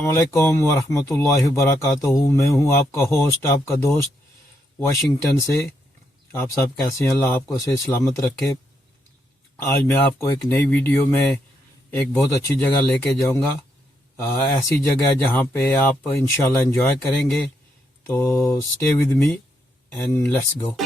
अस्सलामुअलैकुम वरहमतुल्लाहि वबरकातुहू। मैं हूँ आपका होस्ट, आपका दोस्त वाशिंगटन से। आप सब कैसे हैं? अल्लाह आपको से सलामत रखे। आज मैं आपको एक नई वीडियो में एक बहुत अच्छी जगह लेके जाऊंगा। ऐसी जगह जहाँ पे आप इंशाल्लाह एंजॉय करेंगे। तो stay with me and let's go.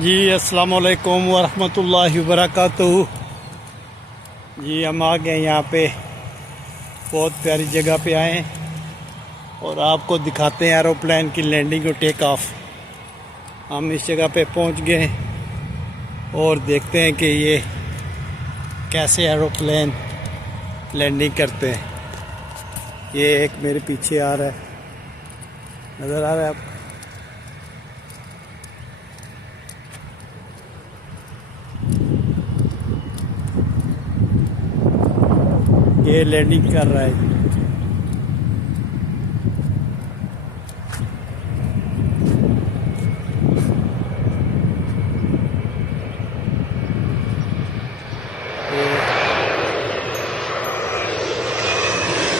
जी अस्सलाम वालेकुम वरहमतुल्लाहि वबरकातुहू। जी हम आ गए यहाँ पे, बहुत प्यारी जगह पे आए हैं और आपको दिखाते हैं एरोप्लेन की लैंडिंग और टेक ऑफ। हम इस जगह पे पहुँच गए और देखते हैं कि ये कैसे एरोप्लेन लैंडिंग करते हैं। ये एक मेरे पीछे आ रहा है, नज़र आ रहा है आपको? ये लैंडिंग कर रहा है।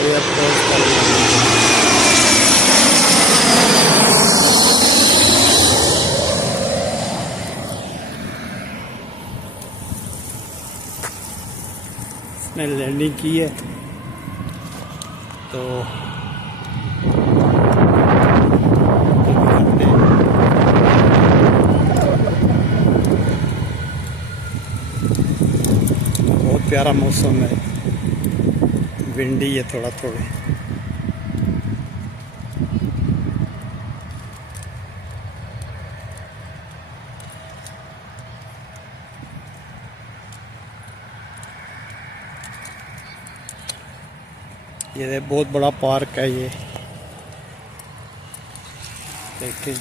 ये अप्रोच कर रहा है। इसने लैंडिंग की है तो दिखाते हैं। बहुत प्यारा मौसम है, विंडी है थोड़ा थोड़ा। ये बहुत बड़ा पार्क है ये, देखिए।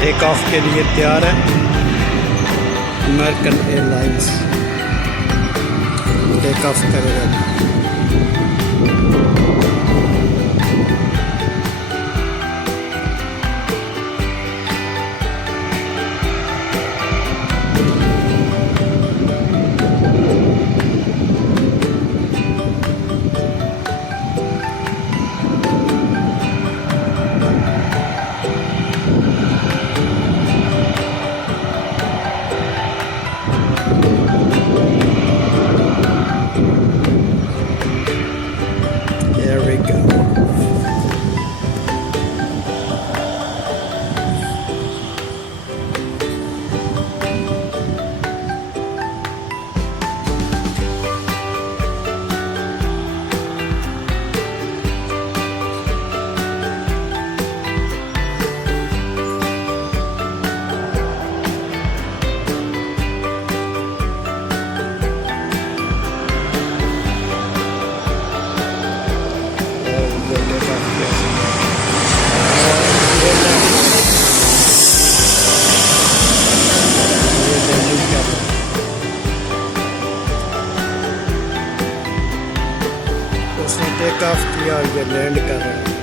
टेक ऑफ के लिए तैयार है अमेरिकन एयरलाइंस। टेक ऑफ करेगा। There we go. उसने टेक ऑफ किया और ये लैंड कर रहा है।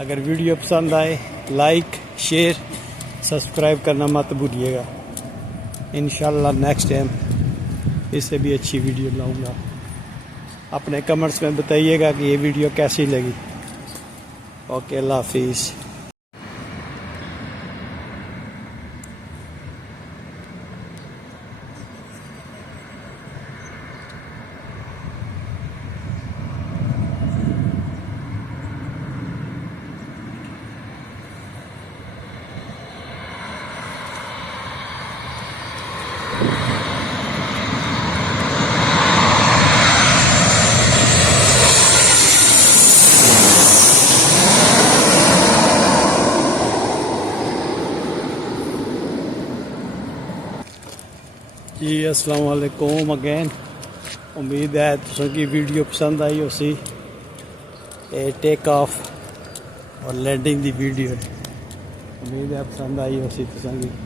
अगर वीडियो पसंद आए लाइक शेयर सब्सक्राइब करना मत भूलिएगा। इंशाल्लाह नेक्स्ट टाइम इससे भी अच्छी वीडियो लाऊंगा। अपने कमेंट्स में बताइएगा कि ये वीडियो कैसी लगी। ओके, अल्लाह हाफिज़। जी अस्सलाम वालेकुम अगेन। उम्मीद है तुसें वीडियो पसंद आई होसी। टेक ऑफ और लैंडिंग दी वीडियो उम्मीद है पसंद आई होसी तुसें।